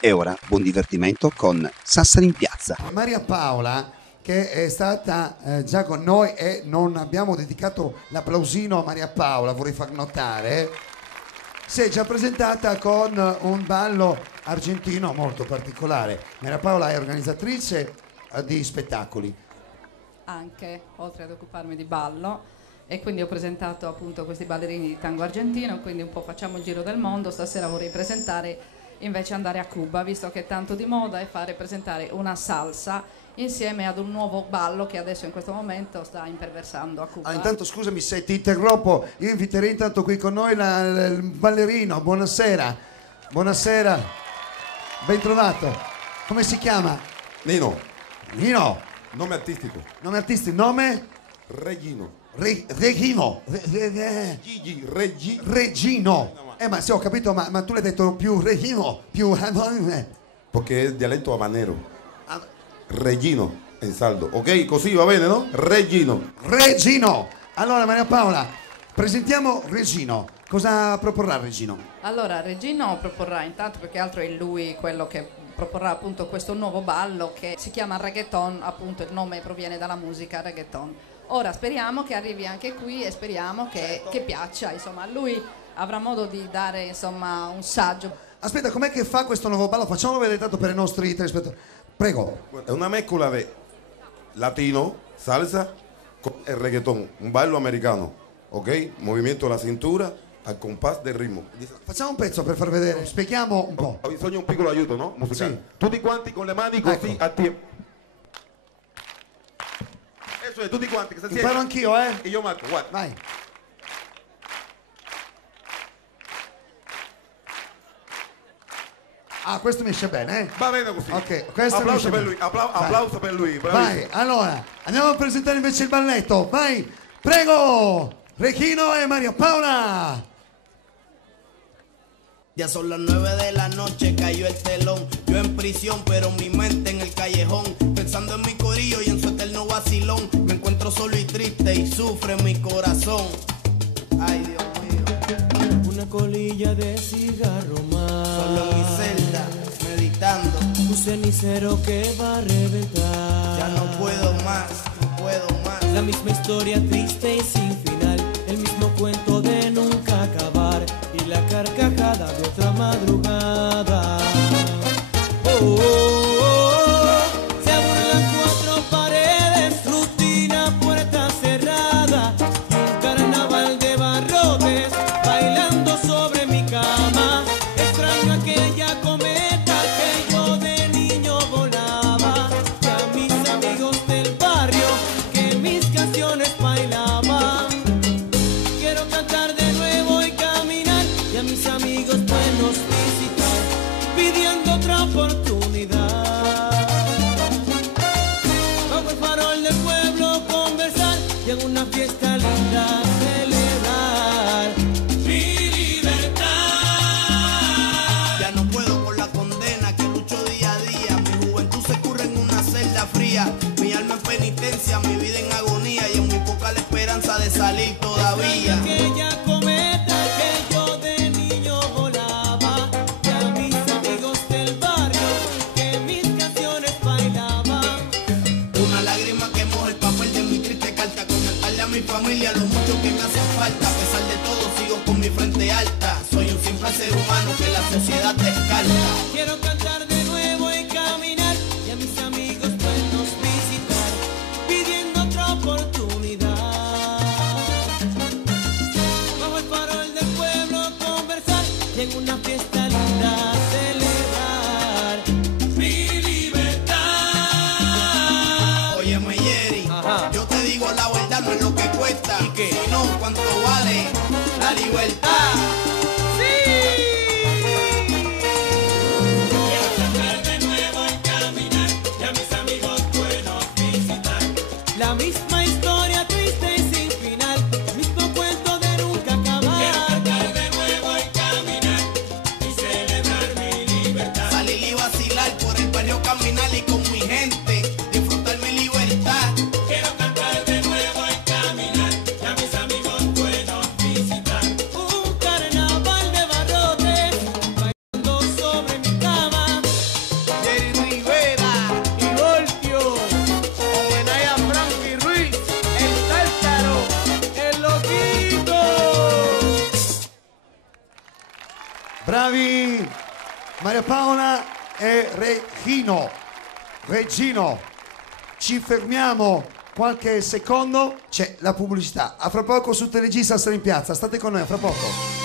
E ora buon divertimento con Sassari in piazza. Maria Paola, che è stata già con noi e non abbiamo dedicato l'applausino a Maria Paola, vorrei far notare, si è già presentata con un ballo argentino molto particolare. Maria Paola è organizzatrice di spettacoli. Anche, oltre ad occuparmi di ballo, e quindi ho presentato appunto questi ballerini di tango argentino, quindi un po' facciamo il giro del mondo. Stasera vorrei presentare invece andare a Cuba, visto che è tanto di moda, e fare presentare una salsa insieme ad un nuovo ballo che adesso in questo momento sta imperversando a Cuba. Intanto scusami se ti interrompo, io inviterei intanto qui con noi il ballerino. Buonasera, buonasera, ben trovato. Come si chiama? Nino. Nino. Nome artistico. Nome artistico, nome? Regino. Regino. Gigi, Reggi. Regino. Ma se ho capito, ma tu l'hai detto più Regino, più... Perché è dialetto habanero. Regino, in saldo. Ok, così va bene, no? Regino. Regino. Allora Maria Paola, presentiamo Regino. Cosa proporrà Regino? Allora, Regino proporrà intanto, perché altro è lui quello che proporrà appunto questo nuovo ballo che si chiama reggaeton, appunto il nome proviene dalla musica reggaeton. Ora speriamo che arrivi anche qui e speriamo che piaccia, insomma, lui avrà modo di dare insomma un saggio. Aspetta, com'è che fa questo nuovo ballo? Facciamolo vedere tanto per i nostri telespettatori. Prego. È una mescola di latino, salsa con el reggaeton, un ballo americano, ok? Movimento della cintura al compás del ritmo. Facciamo un pezzo per far vedere, spieghiamo un po'. Ho bisogno di un piccolo aiuto, no? Musicale. Sì. Tutti quanti con le mani così a tiempo. Eso es, tutti quanti che si Imparo anch'io, E io marco, guarda. Vai. Ah, questo mi esce bene, eh? Va bene così. Ok, questo mi applauso esce per bene. lui, applauso per lui. Vai, allora, andiamo a presentare invece il balletto. Vai, prego, Regino e Maria Paola. Ya son las 9 de la noche, cayó el telón. Yo en prisión, pero mi mente en el callejón. Pensando en mi corillo y en su eterno vacilón. Me encuentro solo y triste y sufre mi corazón. Ay, Dios mío. Una colilla de cigarro más. Solo en mi celda, meditando. Un cenicero que va a reventar. Ya no puedo más, no puedo más. La misma historia triste y sin final. El mismo cuento de nunca acabar. Y la carcajada de otra madrugada. Oh, oh, oh, oh. Se burlan cuatro paredes, rutina, puerta cerrada. Y un carnaval de barrotes bailando sobre mi cama. Extraño aquella cometa que yo de niño volaba. Y a mis amigos del barrio que mis canciones bailaban. Quiero cantar de nuevo y caminar, y a mis amigos buenos visitar, pidiendo otra oportunidad. Bajo el farol del pueblo conversar, y en una fiesta linda celebrar mi libertad. Ya no puedo con la condena que lucho día a día. Mi juventud se curre en una celda fría. Mi alma en penitencia, mi vida en agonía. Y en muy poca la esperanza de salir todavía. Aquella cometa que yo de niño volaba, y a mis amigos del barrio que mis canciones bailaban. Una lágrima que moja el papel de mi triste carta. Comentarle a mi familia lo mucho que me hace falta. A pesar de todo sigo con mi frente alta. Soy un simple ser humano que la sociedad descarta. Quiero cantar de nuevo y caminar, y a mis amigos buenos visitar, pidiendo otra oportunidad. Bajo el farol del pueblo conversar, y en una fiesta linda celebrar mi libertad. Óyeme, Jerry, Ajá. yo te digo la verdad, no es lo que cuesta. ¿Y qué? Si no, ¿cuánto vale la libertad? La misma historia triste y sin final, mismo cuento de nunca acabar. Quiero cantar de nuevo y caminar y celebrar mi libertad. Salir y vacilar por el barrio, caminar y con mi gente disfrutar mi libertad. Quiero cantar de nuevo y caminar y a mis amigos buenos visitar. Un Bravi Maria Paola e Regino. Ci fermiamo qualche secondo, c'è la pubblicità. A fra poco su Telegisa Sassari in Piazza, state con noi, a fra poco.